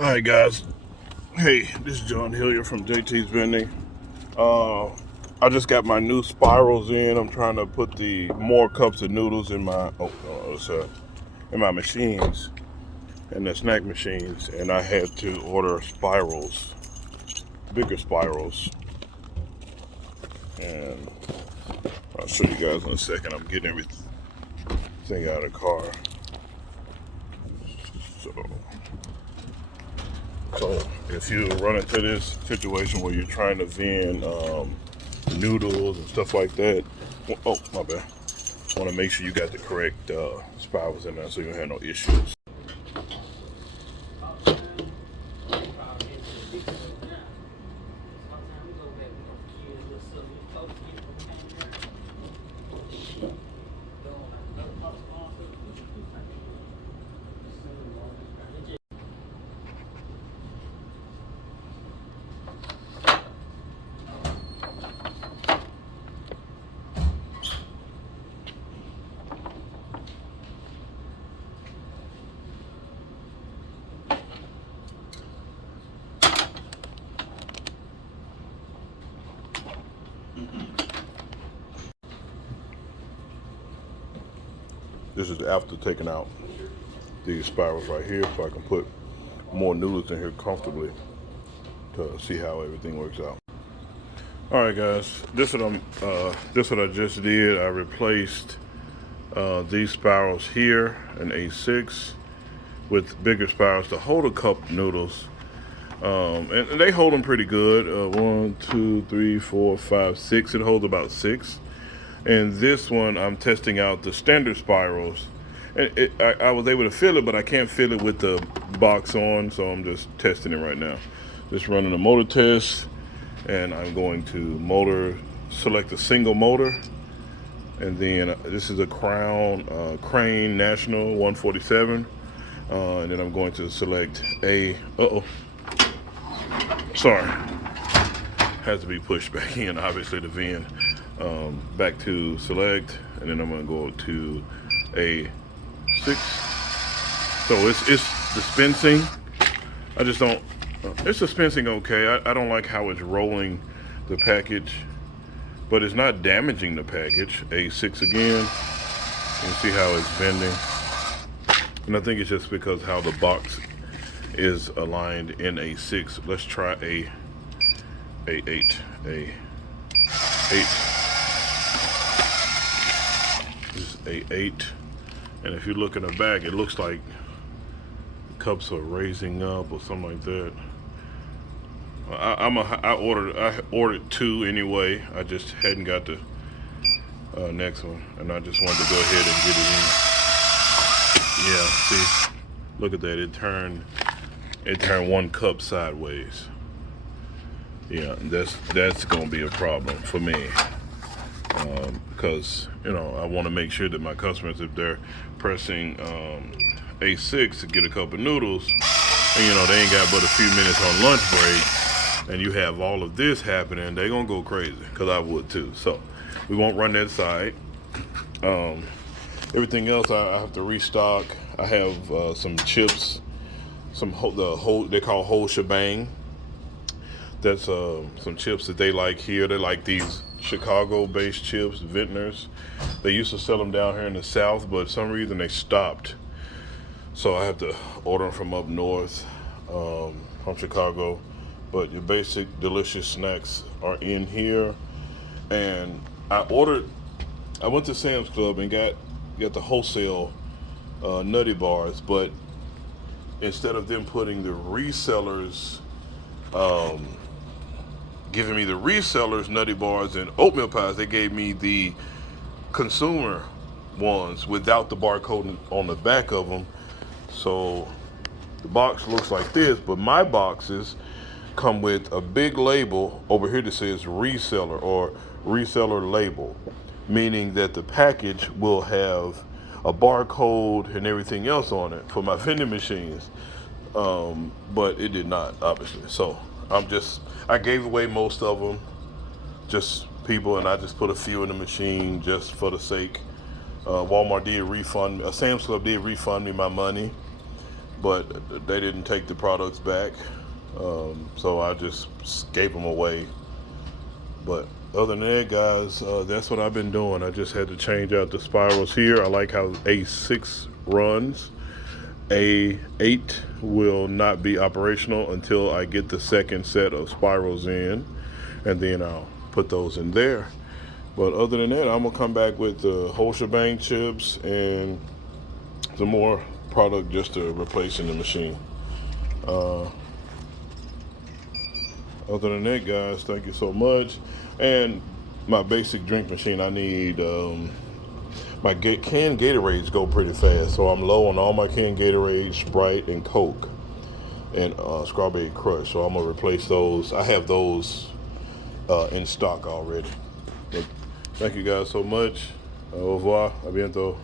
Alright guys, hey, this is John Hillier from JT's Vending. I just got my new spirals in. I'm trying to put the more cups of noodles in my in my machines, and the snack machines, and I had to order spirals, bigger spirals, and I'll show you guys in a second. I'm getting everything out of the car. So if you run into this situation where you're trying to vend noodles and stuff like that, oh my bad, want to make sure you got the correct spirals in there so you don't have no issues. This is after taking out these spirals right here, so I can put more noodles in here comfortably to see how everything works out. All right, guys, this what I just did. I replaced these spirals here in A6 with bigger spirals to hold a cup noodles. And they hold them pretty good. 1, 2, 3, 4, 5, 6. It holds about 6. And this one, I'm testing out the standard spirals. And I was able to feel it, but I can't feel it with the box on, so I'm just testing it right now. Just running a motor test, and I'm going to select a single motor. And then this is a Crane National 147. And then I'm going to select sorry, has to be pushed back in, obviously, the VIN. Back to select, and then I'm going to go to A6. So it's dispensing. I just don't, it's dispensing okay. I don't like how it's rolling the package, but it's not damaging the package. A6 again. You can see how it's bending. And I think it's just because how the box is aligned in A6. Let's try A8. This is A8. And if you look in the back, it looks like the cups are raising up or something like that. I ordered 2 anyway. I just hadn't got the next one, and I just wanted to go ahead and get it in. Yeah, see, look at that. It turned 1 cup sideways. Yeah, that's gonna be a problem for me, because I want to make sure that my customers, if they're pressing A6 to get a cup of noodles, and they ain't got but a few minutes on lunch break, and you have all of this happening, they're gonna go crazy, because I would too. So we won't run that side. Everything else I have to restock. I have some chips, they call whole shebang. That's some chips that they like here. They like these Chicago-based chips, Vintners. They used to sell them down here in the South, but for some reason they stopped. So I have to order them from up north, from Chicago. But your basic delicious snacks are in here. And I went to Sam's Club and got the wholesale nutty bars, but instead of them putting the resellers, giving me the resellers nutty bars and oatmeal pies, they gave me the consumer ones without the barcode on the back of them. So the box looks like this, but my boxes come with a big label over here that says reseller or reseller label, meaning that the package will have a barcode and everything else on it for my vending machines. But it did not, obviously. So I gave away most of them, just people, and I just put a few in the machine just for the sake. Walmart did refund me, Sam's Club did refund me my money, but they didn't take the products back, so I just gave them away. But other than that, guys, that's what I've been doing. I just had to change out the spirals here. I like how A6 runs. A8 will not be operational until I get the second set of spirals in, and then I'll put those in there. But other than that, I'm gonna come back with the whole shebang chips and some more product just to replace in the machine. Other than that, guys, thank you so much. And my basic drink machine, I need my canned Gatorades go pretty fast, so I'm low on all my canned Gatorade, Sprite, and Coke, and Strawberry Crush. So I'm gonna replace those. I have those in stock already. But thank you guys so much. Au revoir. A bientôt.